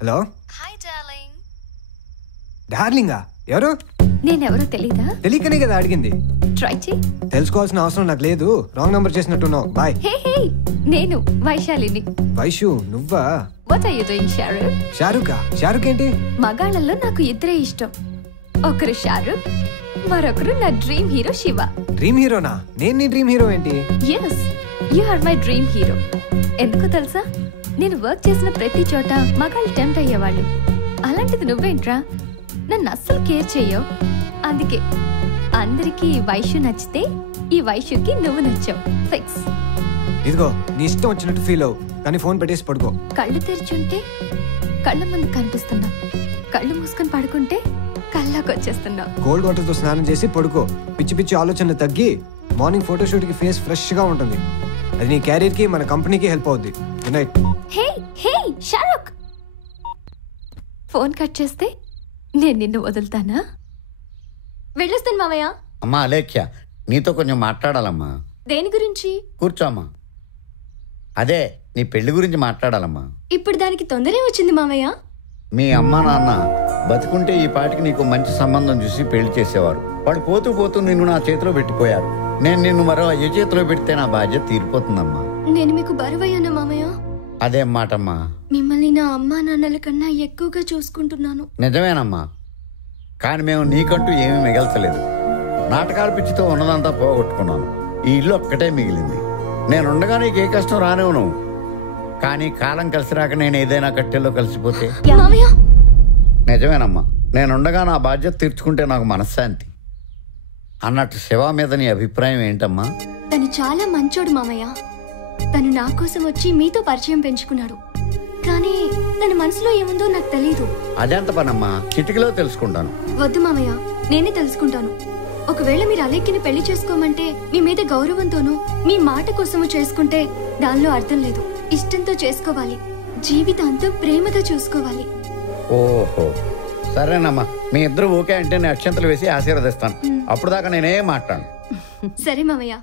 Hello hi darling. డార్లింగా? ఎవరు? నేనెవరో తెలీదా? తెలియకనే కదా అడిగింది. ట్రై చెయ్. తెలుసుకోవాల్సిన అవసరం నాకు లేదు. రాంగ్ నంబర్ చేసినట్టున్నావు. బాయ్. హే హే, నేను వైశాలిని. వైషు నువ్వా? What are you doing Shahrukh? షారుఖా? షారుఖ్ ఏంటి? మగాళ్ళల్లో నాకు ఇద్దరే ఇష్టం. ఒకరు షారుఖ్, మరొకరు నా డ్రీమ్ హీరో శివ. డ్రీమ్ హీరోనా? నేను నీ డ్రీమ్ హీరో ఏంటి? yes, you are my dream hero. ఎందుకో తెలుసా? నేను వర్క్ చేసిన ప్రతి చోట మగాళ్ళు టెంప్ట్ అయ్యేవాళ్ళు. అలాంటిది నువ్వేంట్రా? నన్ను అస్సలు కేర్ చెయ్యవు. అందుకే అందరికీ ఈ వైషు నచ్చితే ఈ వైషుకి నువ్వు నచ్చావు. ఫిక్స్. ఇదిగో నీ ఇష్టం వచ్చినట్టు ఫీల్ అవ్వు, కానీ ఫోన్ పెట్టేసి పడుకో. కళ్ళు తెరిచుంటే కళ్ళ ముందు కనిపిస్తున్నావు, కళ్ళు మూసుకొని పడుకుంటే కళ్ళకి వచ్చేస్తున్నావు. కోల్డ్ వాటర్ తో స్నానం చేసి పడుకో. పిచ్చి పిచ్చి ఆలోచనలు తగ్గి మార్నింగ్ ఫోటోషూట్ కి ఫేస్ ఫ్రెష్ గా ఉంటుంది. అది నీ క్యారియర్ కి మన కంపెనీకి హెల్ప్ అవుద్ది. Good night. Hey hey Shahrukh, phone cut చేస్తే నేను నిన్ను వదులుతానా? వెళ్ళొస్తాను మామయ్య. అమ్మా అలేఖ్య, నీతో కొంచెం మాట్లాడాలమ్మా. దేని గురించి? కూర్చోమ్మా. అదే నీ పెళ్లి గురించి మాట్లాడాలమ్మా. ఇప్పుడు దానికి తొందరే వచ్చింది మామయ్య. మీ అమ్మా నాన్న బతుకుంటే ఈ పాటికి నీకు మంచి సంబంధం చూసి పెళ్లి చేసేవారు. వాడు పోతూ పోతూ నిన్ను నా చేతిలో పెట్టిపోయారు. నేను నిన్ను మరో ఏ చేతిలో పెడితే నా బాధ్యత తీరిపోతుందమ్మా. నేను మీకు బరువయ్యానా మామయ్య? అదేం మాటమ్మా. మిమ్మల్ని నా అమ్మా నాన్నల కన్నా ఎక్కువగా చూసుకుంటున్నాను. నిజమేనమ్మా, కానీ మేము నీకంటూ ఏమీ మిగల్చలేదు. నాటకాల పిచ్చితో ఉన్నదంతా పోగొట్టుకున్నాను. ఈ ఇల్లు ఒక్కటే మిగిలింది. నేనుండగా నీకు ఏ కష్టం రానివ్వను. కానీ కాలం కలిసి రాక నేను ఏదైనా కట్టెల్లో కలిసిపోతే? నిజమేనమ్మా, నేనుండగా నా బాధ్యత తీర్చుకుంటే నాకు మనశ్శాంతి. అన్నట్టు శివ మీద నీ అభిప్రాయం ఏంటమ్మా? తను చాలా మంచోడు మామయ్య. తను నా కోసం వచ్చి మీతో పరిచయం పెంచుకున్నాడు. కానీ తన మనసులో ఏముందో నాకు తెలీదు. అదెంత పనమ్మా, చిటికలో తెలుసుకుంటాను. వద్దు మామయ్య, నేనే తెలుసుకుంటాను. ఒకవేళ మీరు అలేఖ్యని పెళ్లి చేసుకోమంటే మీ మీద గౌరవంతోనూ మీ మాట కోసము చేసుకుంటే దానిలో అర్థం లేదు. ఇష్టంతో చేసుకోవాలి, జీవితాంతం ప్రేమగా చూసుకోవాలి. ఓహో సరేనమ్మా, మీ ఇద్దరు ఓకే అంటే నేను అక్షంతలు వేసి ఆశీర్వదిస్తాను. అప్పుడు దాకా నేనేం మాట్లాడు. సరే మామయ్య.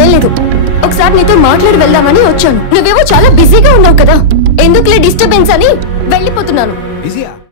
ఏం లేదు, ఒకసారి నీతో మాట్లాడి వెళ్దామని వచ్చాను. నువ్వేమో చాలా బిజీగా ఉన్నావు కదా, ఎందుకులే డిస్టర్బెన్స్ అని వెళ్ళిపోతున్నాను.